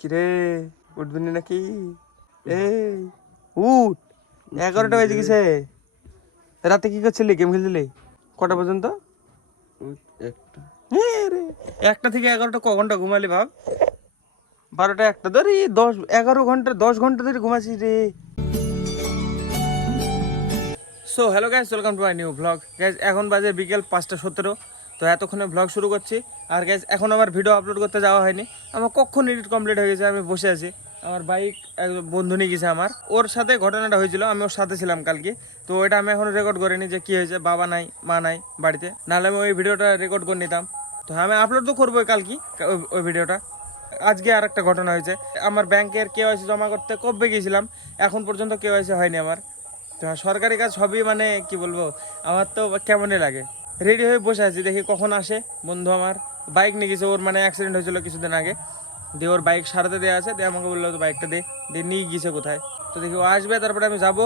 কিরে উঠবি না নাকি? এই উঠ, 11টা বেজে গেছে। রাতে কি করছিলি? গেম খেলছিলি কটা পর্যন্ত? একটা থেকে 11টা ক ঘন্টা ঘুমালি ভাব? 12টা একটা ধরে 11 ঘন্টা 10 ঘন্টা ধরে ঘুমাচ্ছিস রে। So hello guys, welcome to my new blog. Guys এখন বাজে বিকেল 5:17। তো এতক্ষণে ব্লগ শুরু করছি। আর গাইস এখন আমার ভিডিও আপলোড করতে যাওয়া হয়নি, আমার কখন এডিট কমপ্লিট হয়ে গেছে। আমি বসে আছি, আমার বাইক এক বন্ধু নিয়ে গেছে আমার, ওর সাথে ঘটনাটা হয়েছিল, আমি ওর সাথে ছিলাম কালকে। তো এটা আমি এখন রেকর্ড করিনি যে কী হয়েছে, বাবা নাই মা নাই বাড়িতে, নাহলে আমি ওই ভিডিওটা রেকর্ড করে নিতাম। তো আমি আপলোড তো করবোই কালকে ওই ভিডিওটা। আজকে আর একটা ঘটনা হয়েছে, আমার ব্যাংকের কেওয়াইসি জমা করতে কবে গিয়েছিলাম, এখন পর্যন্ত কেওয়াইসি হয়নি আমার। তো সরকারি কাজ সবই মানে কি বলবো, আমার তো কেমনই লাগে। রেডি হয়ে বসে আছি, দেখি কখন আসে বন্ধু। আমার বাইক নিয়ে গেছে, ওর মানে অ্যাক্সিডেন্ট হয়েছিল কিছুদিন আগে, দিয়ে ওর বাইক সারাতে দেওয়া আছে, দিয়ে আমাকে বললো তো বাইকটা দিয়ে নিয়ে গিয়েছে কোথায়। তো দেখি ও আসবে, তারপরে আমি যাব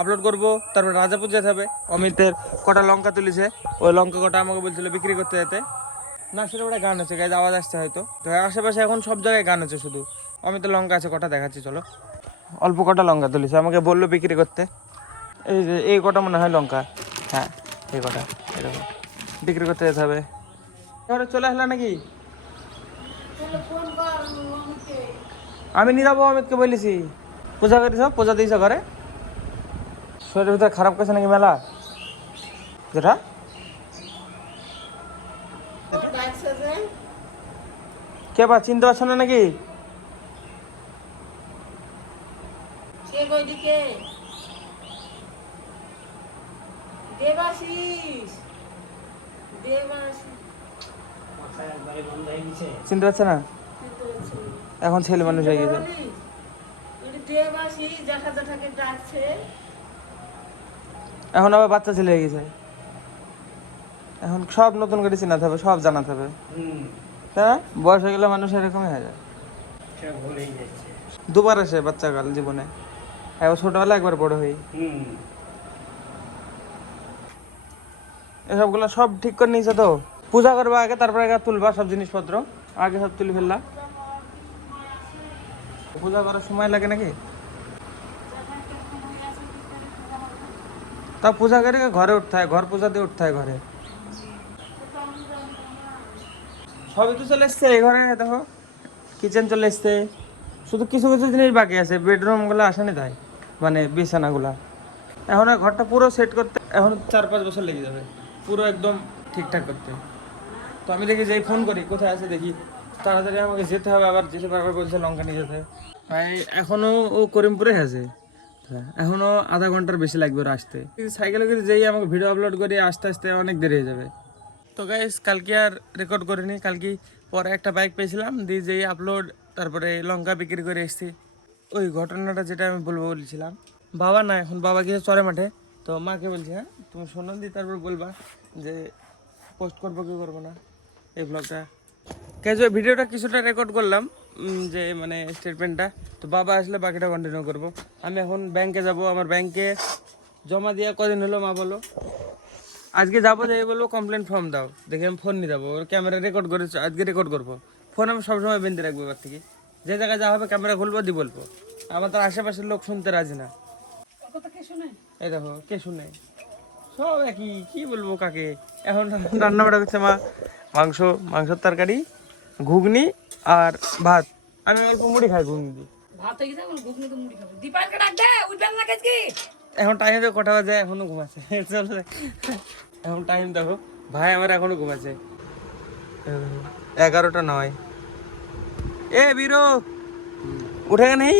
আপলোড করব। তারপরে রাজাপুর যেতে হবে, অমিতের কটা লঙ্কা তুলেছে, ওই লঙ্কা কটা আমাকে বলছিল বিক্রি করতে যেতে। না সেটা ওটা গান হচ্ছে, গাছ আওয়াজ আসছে হয়তো। তো আশেপাশে এখন সব জায়গায় গান হচ্ছে শুধু। অমিতের লঙ্কা আছে কটা, দেখাচ্ছি চলো। অল্প কটা লঙ্কা তুলেছে, আমাকে বললো বিক্রি করতে। এই যে এই কটা মনে হয় লঙ্কা, হ্যাঁ এই কটা, এরকম বিক্রি করতে যেতে হবে। ঘরে চলে আসলা নাকি? আমি নিয়ে যাবো, অমিতকে বলেছি। পূজা করেছ, পূজা দিয়েছ ঘরে? শরীরের ভিতরে খারাপ করছে নাকি মেলা যেটা? কে বা চিনতে পারছো না নাকি? চিনতে পারছে না, এখন ছেলে মানুষ হয়ে গেছে। এখন আবার বাচ্চা ছেলে হয়ে গেছে, এখন সব নতুন করে চিনাতে হবে, সব জানাতে হবে। হ্যাঁ, বয়স হয়ে গেলে মানুষ এরকমই হয়ে যায়, দুবার আসে বাচ্চাকাল জীবনে, একবার ছোটবেলা একবার বড় হই। এসবগুলো সব ঠিক করে নিয়েছে তো? পূজা করবা আগে, তারপরে আগে তুলবা সব জিনিসপত্র, আগে সব তুলে ফেললা। পূজা করার সময় লাগে নাকি? তা পূজা করে ঘরে উঠতে হয়, ঘর পূজা দিয়ে উঠতে হয় ঘরে। সবই তো চলে এসছে এই ঘরে, দেখো কিচেন চলে এসছে, শুধু কিছু কিছু জিনিস বাকি আছে, বেডরুমগুলো আসেনি তাই, মানে বিছানাগুলা। এখন আর ঘরটা পুরো সেট করতে এখন 4-5 বছর লেগে যাবে, পুরো একদম ঠিকঠাক করতে। তো আমি দেখি যে ফোন করি, কোথায় আছে দেখি, তাড়াতাড়ি আমাকে যেতে হবে। আবার যেতে বারবার বলছে লঙ্কা নিয়ে যেতে। ভাই এখনও ও করিমপুরে আছে, এখনও আধা ঘন্টার বেশি লাগবে ওর আসতে। সাইকেলে করে যেই আমাকে ভিডিও আপলোড করে আস্তে আস্তে অনেক দেরি হয়ে যাবে। তো গাইস কালকে আর রেকর্ড করিনি, কালকে পরে একটা বাইক পেয়েছিলাম, দিয়ে যেই আপলোড, তারপরে লঙ্কা বিক্রি করে এসেছি। ওই ঘটনাটা যেটা আমি বলছিলাম, বাবা না, এখন বাবা গিয়ে চরে মাঠে। তো মাকে বলছি, হ্যাঁ তুমি শোনো দি, তারপর বলবা যে পোস্ট করবো কি করবো না এই ব্লগটা। যে ভিডিওটা কিছুটা রেকর্ড করলাম, যে মানে স্টেটমেন্টটা। তো বাবা আসলে বাকিটা কন্টিনিউ করবো। আমি এখন ব্যাংকে যাব, আমার ব্যাংকে জমা দিয়ে কদিন হলো মা বলো, আজকে যাবো, যাই বলবো কমপ্লেন ফর্ম দাও, দেখে আমি ফোন নিয়ে যাবো, ওর ক্যামেরা রেকর্ড করে আজকে রেকর্ড করবো। ফোন আমি সবসময় বেঁধে রাখবো এবার থেকে, যে জায়গায় যা হবে ক্যামেরা খুলবো দিয়ে বলবো। আমার তার আশেপাশের লোক শুনতে রাজি না। এই দেখো কে শুনে, সব একই, কি বলবো কাকে। এখন রান্না বাড়া করছে মা, মাংসর তরকারি, ঘুগনি আর ভাত। আমি অল্প মুড়ি খাই ঘুগনি দিয়ে। এখন টাইম দেখো কটা বাজে, এখনো ঘুমাচ্ছে। এখন টাইম দেখো, ভাই আমার এখনো ঘুমাচ্ছে, 11টা 9। এ বীরো উঠে নেই,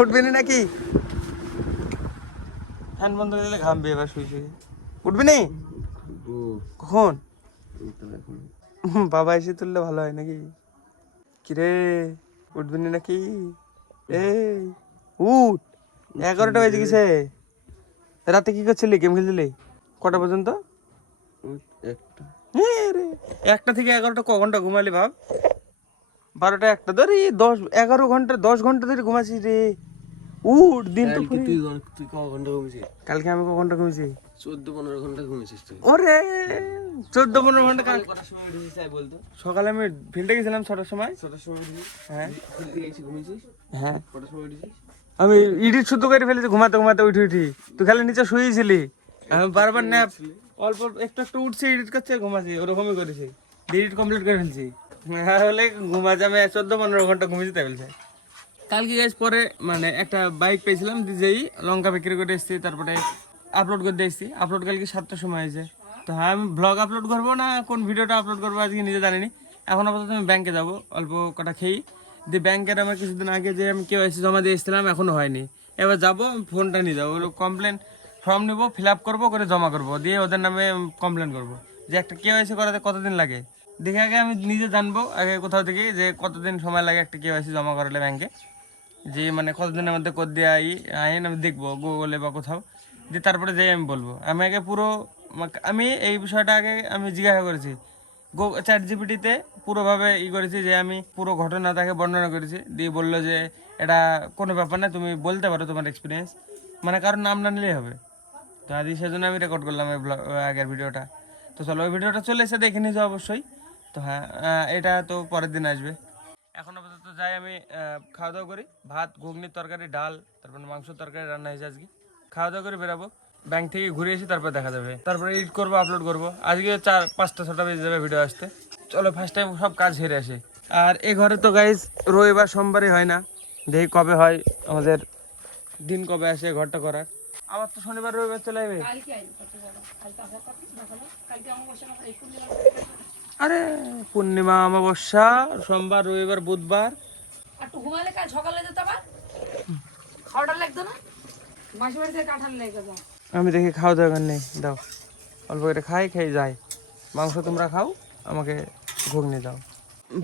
উঠবি না নাকি? ফ্যান বন্ধ করে দিলে ঘামবি এবার শুয়ে শুয়ে। উঠবি নি? কখন? বাবা এসে তুললে ভালো হয় নাকি? কিরে উঠবি না নাকি? এই উঠ, 11টা বেজে গেছে। রাতে কি করছিলি? গেম খেলছিলি কটা পর্যন্ত? একটা থেকে 11টা ক ঘন্টা ঘুমালি ভাব? 12টা একটা ধরে 11 ঘন্টা 10 ঘন্টা ধরে ঘুমাচ্ছিস রে। উঠ, দিন তো তুই ক ঘন্টা ঘুমিয়েছিস? কালকে আমি ক ঘন্টা ঘুমিয়েছি? 14-15 ঘন্টা ঘুমিয়েছিস তুই? ওরে 14-15 ঘন্টা কটার সময় উঠেছিস তাই বলতো? সকালে আমি ফিল্ডে গেছিলাম 6টার সময়। 6টার সময় উঠেছিস? হ্যাঁ ফিল্ড থেকে এসে ঘুমিয়েছিস? হ্যাঁ কটার সময় উঠেছিস? আমি ইডিট শুদ্ধ করে ফেলেছি ঘুমাতে ঘুমাতে উঠি তুই খালি নিচে শুয়েছিলি, আমি বারবার ন্যাপ অল্প একটু একটু উঠছি এডিট করছে ঘুমাচ্ছি, ওরকমই করেছি, এডিট কমপ্লিট করে ফেলছি। হলে ঘুমাচ্ছি আমি 14-15 ঘন্টা ঘুমিয়েছি তাই বলছে। কালকে গাইস পরে মানে একটা বাইক পেয়েছিলাম যেই লঙ্কা বিক্রি করে এসেছি, তারপরে আপলোড করতে এসেছি। আপলোড কালকে 7টার সময় হয়েছে। তো হ্যাঁ আমি ব্লগ আপলোড করবো না কোন ভিডিওটা আপলোড করবো আজকে নিজে জানিনি। এখন আপাতত আমি ব্যাংকে যাবো অল্প কটা খেয়েই দিয়ে। ব্যাংকের আমার কিছুদিন আগে যে আমি KYC জমা দিয়ে এসেছিলাম এখনও হয়নি। এবার যাবো ফোনটা নিয়ে যাবো, কমপ্লেন ফর্ম নেবো, ফিল আপ করবো, করে জমা করবো, দিয়ে ওদের নামে কমপ্লেন করবো যে একটা KYC করাতে কতদিন লাগে দেখে আগে আমি নিজে জানবো আগে কোথাও থেকে যে কতদিন সময় লাগে একটা KYC জমা করালে ব্যাংকে, যে মানে কতদিনের মধ্যে কর দিয়ে আইন আমি দেখবো গুগলে বা কোথাও দিয়ে, তারপরে যাই আমি বলবো। আমি আগে পুরো আমি এই বিষয়টা আগে আমি জিজ্ঞাসা করেছি ChatGPT-তে পুরোভাবে করেছি, যে আমি পুরো ঘটনা তাকে বর্ণনা করেছি, দিয়ে বললো যে এটা কোনো ব্যাপার না, তুমি বলতে পারো তোমার এক্সপিরিয়েন্স, মানে কারোর নাম না নিলেই হবে। তো আজ সেজন্য আমি রেকর্ড করলাম এই আগের ভিডিওটা। তো চলো ওই ভিডিওটা চলে এসে দেখে নিয়েছো অবশ্যই। তো হ্যাঁ এটা তো পরের দিন আসবে। এখন আপাতত যাই আমি খাওয়া দাওয়া করি, ভাত ঘুগনির তরকারি ডাল তারপরে মাংস তরকারি রান্না হয়েছে আজকে, খাওয়া দাওয়া করে বেরাবো, ব্যাংক থেকে ঘুরে এসে তারপর দেখা যাবে, তারপরে এডিট করবো আপলোড করবো। আজকে 4-5টা-6টা বেজে যাবে ভিডিও আসতে। চলো ফার্স্ট টাইম সব কাজ সেরে আসি। আর এ ঘরে তো গাইজ রবিবার সোমবারই হয় না, দেখি কবে হয়, আমাদের দিন কবে আসে ঘরটা করার। আবার তো শনিবার রবিবার চলে যাবে। আরে পূর্ণিমা অমাবস্যা সোমবার রবিবার বুধবার একটু ঘুমালে কাল সকালে যেতে আবার খাওয়াটা লাগতো না, মাসি বাড়ি থেকে কাঁঠাল লেগে যাও। আমি দেখি খাওয়া দাওয়া নেই, দাও অল্প করে খেয়ে যাই। মাংস তোমরা খাও, আমাকে ঘুগনি দাও।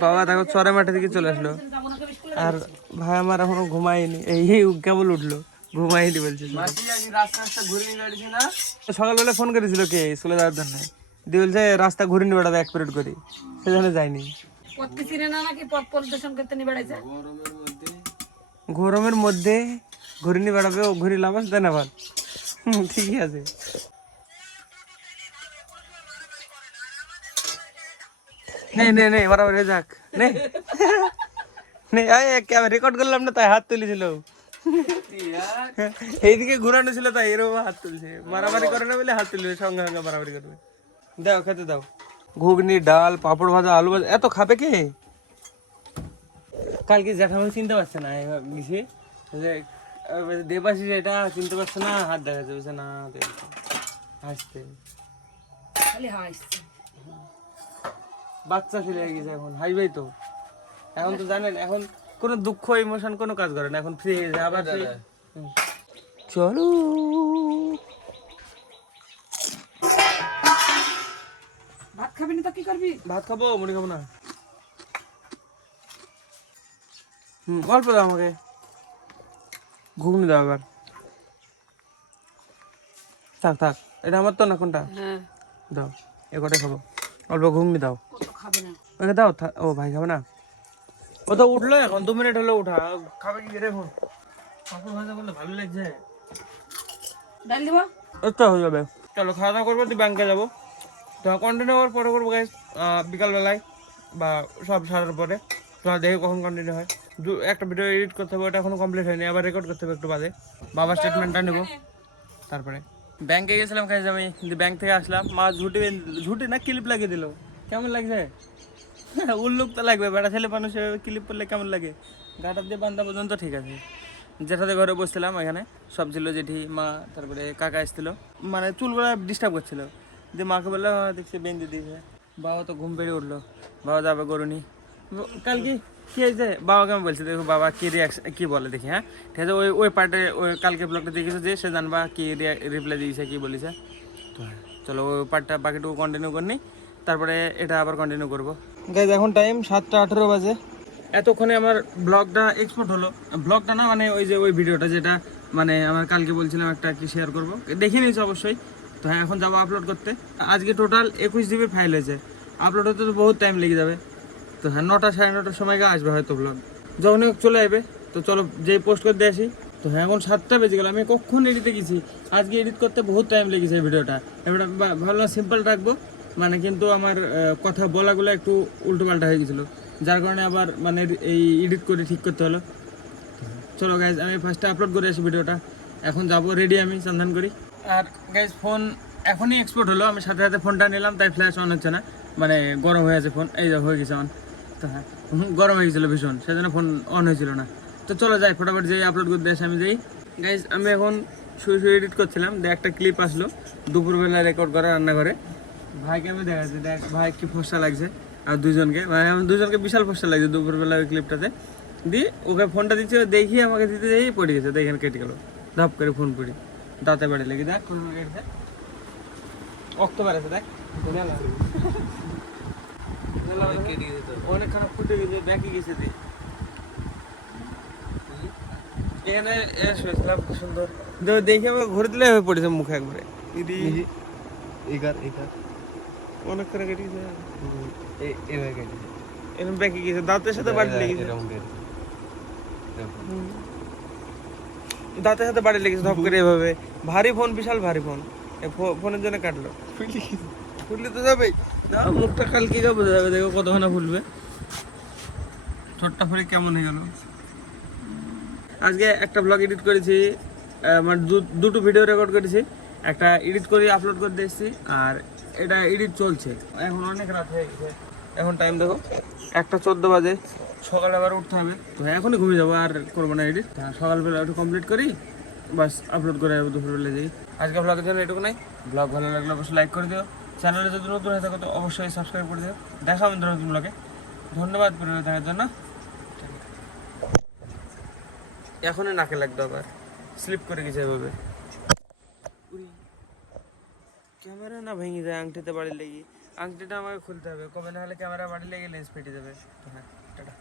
বাবা দেখো চরে মাঠে দিকে চলে আসলো, আর ভাই আমার এখনো ঘুমায়নি, এই কেবল উঠলো, ঘুমাইনি বলছে। সকালবেলা ফোন করেছিল কে স্কুলে যাওয়ার জন্য, দিয়ে বলছে রাস্তা ঘুরে নি বেড়াতে 1 পিরিয়ড করি, সেজন্য যাইনি। পথকে চিনে না নাকি পথ পরিদর্শন করতে নিয়ে বেড়াইছে? গরমের মধ্যে ঘুরে নি বেড়াবে, ও ঘুরি লাভ আসতে না ভাই, ঠিকই আছে। নে বরাবর হয়ে যাক, নে রেকর্ড করলাম না তাই হাত তুলেছিল, এইদিকে ঘুরানো ছিল তাই এরকম হাত তুলছে, মারামারি করে না বলে হাত তুলবে, সঙ্গে সঙ্গে মারামারি করবে। দাও খেতে দাও, ঘুগনি ডাল পাঁপড় ভাজা আলু ভাজা, এত খাবে কে? কালকে জ্যাঠামি চিনতে পারছে না, গেছে যে দেবাশিস এটা চিনতে পারছে না, হাত দেখাচ্ছে, বলছে না হাসতে, খালি হাসছে। বাচ্চা ছেলে হয়ে গেছে এখন, হাসবেই তো। এখন তো জানেন এখন কোনো দুঃখ ইমোশন কোনো কাজ করে না, এখন ফ্রি হয়ে যায় আবার। চলো ভাত খাবি না তো কি করবি? ভাত খাবো, মুড়ি খাবো না। অল্প দাও আমাকে, ঘুগনি দাও এবার, থাক এটা আমার তো না, কোনটা হ্যাঁ দাও, এ কটাই খাবো, অল্প ঘুগনি দাও। কত খাবে না? ওকে দাও, ও ভাই খাবে না, ও তো উঠলো এখন 2 মিনিট হলো উঠা, খাবে কি রে এখন? পাপড় ভাজা বললে ভালো লাগছে, ডাল দিব? এটা হয়ে যাবে। চলো খাওয়া দাওয়া করবো, তুই ব্যাংকে যাবো, তো কন্টিনিউ আবার পরে করবো গাইস, বিকালবেলায় বা সব সারার পরে, তোমার দেখে কখন কন্টিনিউ হয়। একটা ভিডিও এডিট করতে হবে, ওটা এখনো কমপ্লিট হয়নি, আবার রেকর্ড করতে হবে একটু বাদে, বাবার স্টেটমেন্টটা নেবো, তারপরে ব্যাংকে গেছিলাম কাজে আমি, কিন্তু ব্যাংক থেকে আসলাম, মা ঝুটি না ক্লিপ লাগিয়ে দিল, কেমন লাগছে? উল্লুক তো লাগবে, বেড়া ছেলে মানুষ ক্লিপ পরলে কেমন লাগে? গাটা দিয়ে বান্ধা পর্যন্ত ঠিক আছে। জেঠাদের ঘরে বসছিলাম, এখানে সব ছিল, জেঠি মা তারপরে কাকা এসেছিল, মানে চুলগুলো ডিস্টার্ব করছিল, দিয়ে মাকে বললো দেখছি বেঁধে দিয়েছে। বাবা তো ঘুম পেড়ে উঠলো, বাবা যাবে গরুনি। কালকে কি হয়েছে বাবাকে আমি বলছি, দেখো বাবা কি রিয়াকশন কি বলে দেখি, হ্যাঁ ঠিক আছে। ওই পার্টে ওই কালকে ব্লগটা দেখেছো যে, সে জানবা কি রিপ্লাই দিয়েছে কি বলেছে। তো চলো ওই পার্টটা বাকিটুকু কন্টিনিউ করিনি, তারপরে এটা আবার কন্টিনিউ করবো। গাইজ এখন টাইম 7টা 18 বাজে, এতক্ষণে আমার ব্লগটা এক্সপোর্ট হলো, ব্লগটা না মানে ওই যে ওই ভিডিওটা যেটা মানে আমার কালকে বলছিলাম একটা কি শেয়ার করবো, দেখে নিয়েছি অবশ্যই। তো হ্যাঁ এখন যাবো আপলোড করতে, আজকে টোটাল 21 GB ফাইল হয়েছে, আপলোড হতে তো বহুত টাইম লেগে যাবে। তো হ্যাঁ 9টা 9:30টার সময় আসবে হয়তো ব্লগ, যখন চলে আসবে। তো চলো যে পোস্ট করতে আসি, তো হ্যাঁ এখন 7টা বেজে গেল, আমি কখন এডিটে গেছি, আজকে এডিট করতে বহুত টাইম লেগেছে এই ভিডিওটা। এবারে ভাবলাম সিম্পল রাখবো, মানে কিন্তু আমার কথা বলাগুলো একটু উল্টোপাল্টা হয়ে গেছিলো, যার কারণে আবার মানে এই এডিট করে ঠিক করতে হলো। চলো গাইজ আমি ফার্স্টে আপলোড করে আসি ভিডিওটা, এখন যাব রেডি আমি সন্ধান করি। আর গাইজ ফোন এখনই এক্সপোর্ট হলো, আমি সাথে সাথে ফোনটা নিলাম, তাই ফ্ল্যাশ অন হচ্ছে না, মানে গরম হয়ে আছে ফোন, এই যে হয়ে গেছে অন। তো হ্যাঁ গরম হয়ে গেছিলো ভীষণ, সেজন্য ফোন অন হয়েছিল না। তো চলো যাই ফটাফট যাই আপলোড করতে আসি আমি যাই। গাইজ আমি এখন শুয়ে শুয়ে এডিট করছিলাম, একটা ক্লিপ আসলো দুপুরবেলা রেকর্ড করা রান্নাঘরে। ভাইকে আমি দেখাচ্ছি, দেখ ভাই কি ফসা লাগছে, আর দুজনকে মানে আমার দুজনকে বিশাল ফসা লাগছে দুপুরবেলা ওই ক্লিপটাতে। দিয়ে ওকে ফোনটা দিচ্ছে, দেখি আমাকে দিতে যাই পড়ে গেছে, দেখেন কেটে গেলো ধাপ করে ফোন পড়ি, দাঁতে বাড়ি লেগে দেখ ফোন কেটেছে, অক্টোবর আছে দেখ কেটে গেছে তো। অনেক খারাপ ফুটে গেছে, ব্যাকি গেছে দিয়ে এখানে শুয়েছিলাম কি সুন্দর, দেখে আমাকে ঘুরে দিলে হয়ে পড়েছে মুখে একবারে, অনেক করে কেটে গেছে, এরকম ব্যাকি গেছে, দাঁতের সাথে বাড়ি লেগেছে, দাঁতের সাথে বাড়ি লেগেছে ধপ করে এভাবে। ভারী ফোন, বিশাল ভারী ফোন, ফোনের জন্য কাটলো, ফুললে তো যাবেই না, মুখটা কালকে বোঝা যাবে, দেখো কতখানা ফুলবে, ছোট্ট ফুলে কেমন হয়ে গেল। আজকে একটা ব্লগ এডিট করেছি, মানে দুটো ভিডিও রেকর্ড করেছি, একটা এডিট করে আপলোড করতে এসেছি, আর এটা এডিট চলছে। এখন অনেক রাত হয়ে গেছে, এখন টাইম দেখো 1:14 বাজে, সকালে আবার উঠতে হবে, তো এখনই ঘুমিয়ে যাবো, আর করবো না এডিট, সকালবেলা একটু কমপ্লিট করি, বাস আপলোড করে যাবো দুপুরবেলা যাই। আজকে ব্লগের জন্য এটুকু নাই, ব্লগ ভালো লাগলে অবশ্যই লাইক করে দিও, চ্যানেলে যদি নতুন হয়ে থাকো তো অবশ্যই সাবস্ক্রাইব করে দিও। দেখা হবে নতুন ব্লগে, ধন্যবাদ পুরো দেখার জন্য। এখনই নাকে লাগতো, আবার স্লিপ করে গেছে এভাবে, ক্যামেরা না ভেঙে যায় আংটিতে বাড়ি লেগে, আংটিটা আমাকে খুলতে হবে কবে, না হলে ক্যামেরা বাড়ি লেগে লেন্স ফেটে যাবে। হ্যাঁ টাটা।